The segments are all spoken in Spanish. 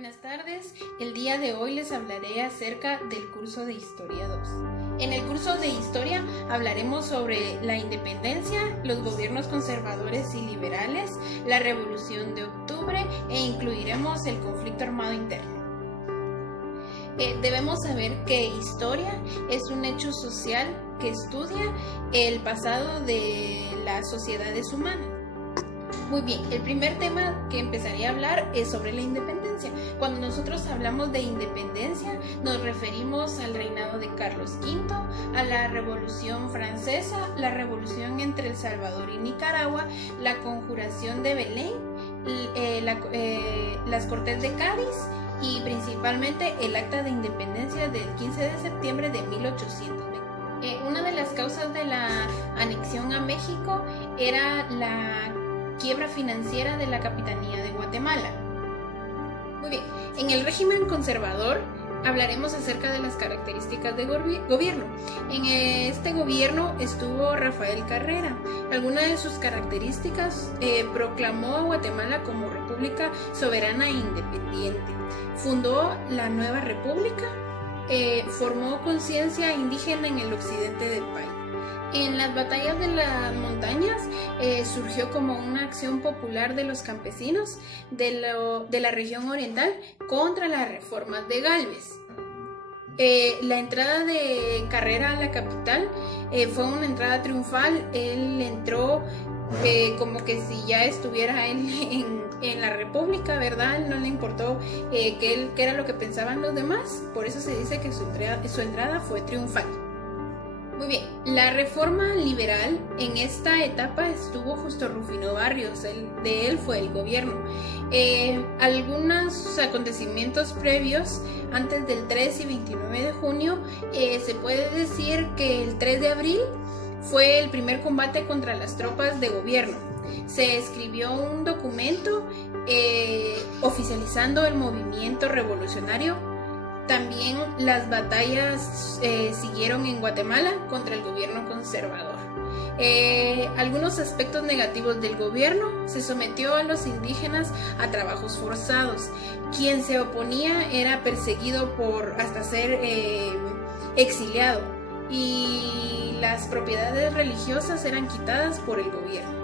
Buenas tardes, el día de hoy les hablaré acerca del curso de Historia 2. En el curso de Historia hablaremos sobre la independencia, los gobiernos conservadores y liberales, la Revolución de Octubre e incluiremos el conflicto armado interno. Debemos saber que historia es un hecho social que estudia el pasado de las sociedades humanas. Muy bien, el primer tema que empezaré a hablar es sobre la independencia. Cuando nosotros hablamos de independencia, nos referimos al reinado de Carlos V, a la Revolución Francesa, la revolución entre El Salvador y Nicaragua, la Conjuración de Belén, las Cortes de Cádiz y principalmente el Acta de Independencia del 15 de septiembre de 1820. Una de las causas de la anexión a México era la quiebra financiera de la Capitanía de Guatemala. Muy bien, en el régimen conservador hablaremos acerca de las características del gobierno. En este gobierno estuvo Rafael Carrera. Algunas de sus características: proclamó a Guatemala como república soberana e independiente, fundó la nueva república, formó conciencia indígena en el occidente del país. En las batallas de las montañas surgió como una acción popular de los campesinos de la región oriental contra las reformas de Gálvez. La entrada de Carrera a la capital fue una entrada triunfal. Él entró como que si ya estuviera él en la república, ¿verdad? No le importó qué era lo que pensaban los demás. Por eso se dice que su entrada fue triunfal. Muy bien, la reforma liberal en esta etapa estuvo Justo Rufino Barrios, de él fue el gobierno. Algunos acontecimientos previos, antes del 3 y 29 de junio, se puede decir que el 3 de abril fue el primer combate contra las tropas de gobierno. Se escribió un documento oficializando el movimiento revolucionario. También las batallas siguieron en Guatemala contra el gobierno conservador. Algunos aspectos negativos del gobierno: se sometió a los indígenas a trabajos forzados. Quien se oponía era perseguido hasta ser exiliado, y las propiedades religiosas eran quitadas por el gobierno.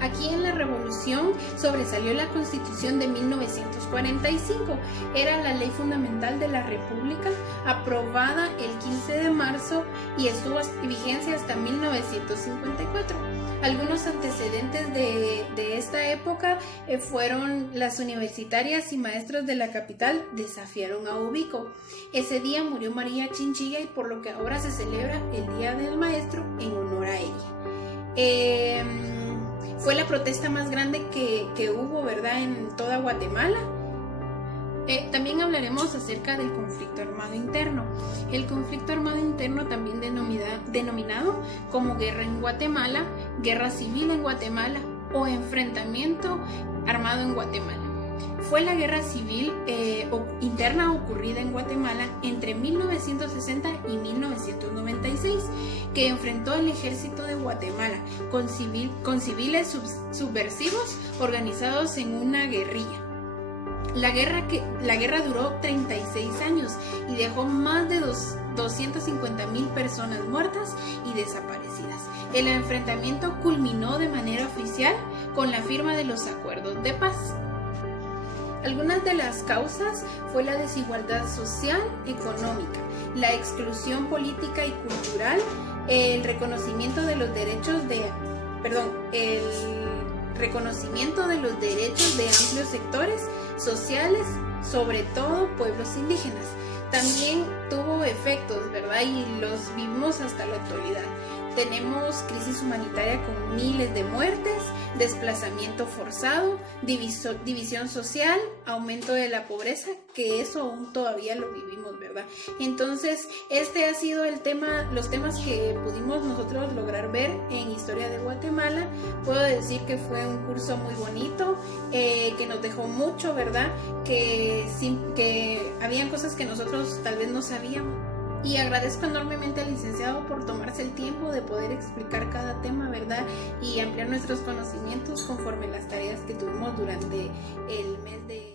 Aquí en la revolución sobresalió la Constitución de 1945. Era la ley fundamental de la República, aprobada el 15 de marzo y estuvo en vigencia hasta 1954. Algunos antecedentes de esta época fueron: las universitarias y maestros de la capital desafiaron a Ubico. Ese día murió María Chinchilla, y por lo que ahora se celebra el Día del Maestro en honor a ella. Fue la protesta más grande que hubo, ¿verdad?, en toda Guatemala. También hablaremos acerca del conflicto armado interno. El conflicto armado interno, también denominado como guerra en Guatemala, guerra civil en Guatemala o enfrentamiento armado en Guatemala. Fue la guerra civil interna ocurrida en Guatemala entre 1960 y 1996, que enfrentó el ejército de Guatemala con civiles subversivos organizados en una guerrilla. La guerra duró 36 años y dejó más de 250,000 personas muertas y desaparecidas. El enfrentamiento culminó de manera oficial con la firma de los acuerdos de paz. Algunas de las causas fue la desigualdad social, económica, la exclusión política y cultural, el reconocimiento de los derechos de amplios sectores sociales, sobre todo pueblos indígenas. También tuvo efectos, ¿verdad?, y los vivimos hasta la actualidad. Tenemos crisis humanitaria con miles de muertes, desplazamiento forzado, división social, aumento de la pobreza, que eso aún todavía lo vivimos, ¿verdad? Entonces, este ha sido los temas que pudimos nosotros lograr ver en Historia de Guatemala. Puedo decir que fue un curso muy bonito, que nos dejó mucho, ¿verdad? Que habían cosas que nosotros tal vez no sabíamos. Y agradezco enormemente al licenciado por tomarse el tiempo de poder explicar cada tema, ¿verdad?, y ampliar nuestros conocimientos conforme las tareas que tuvimos durante el mes de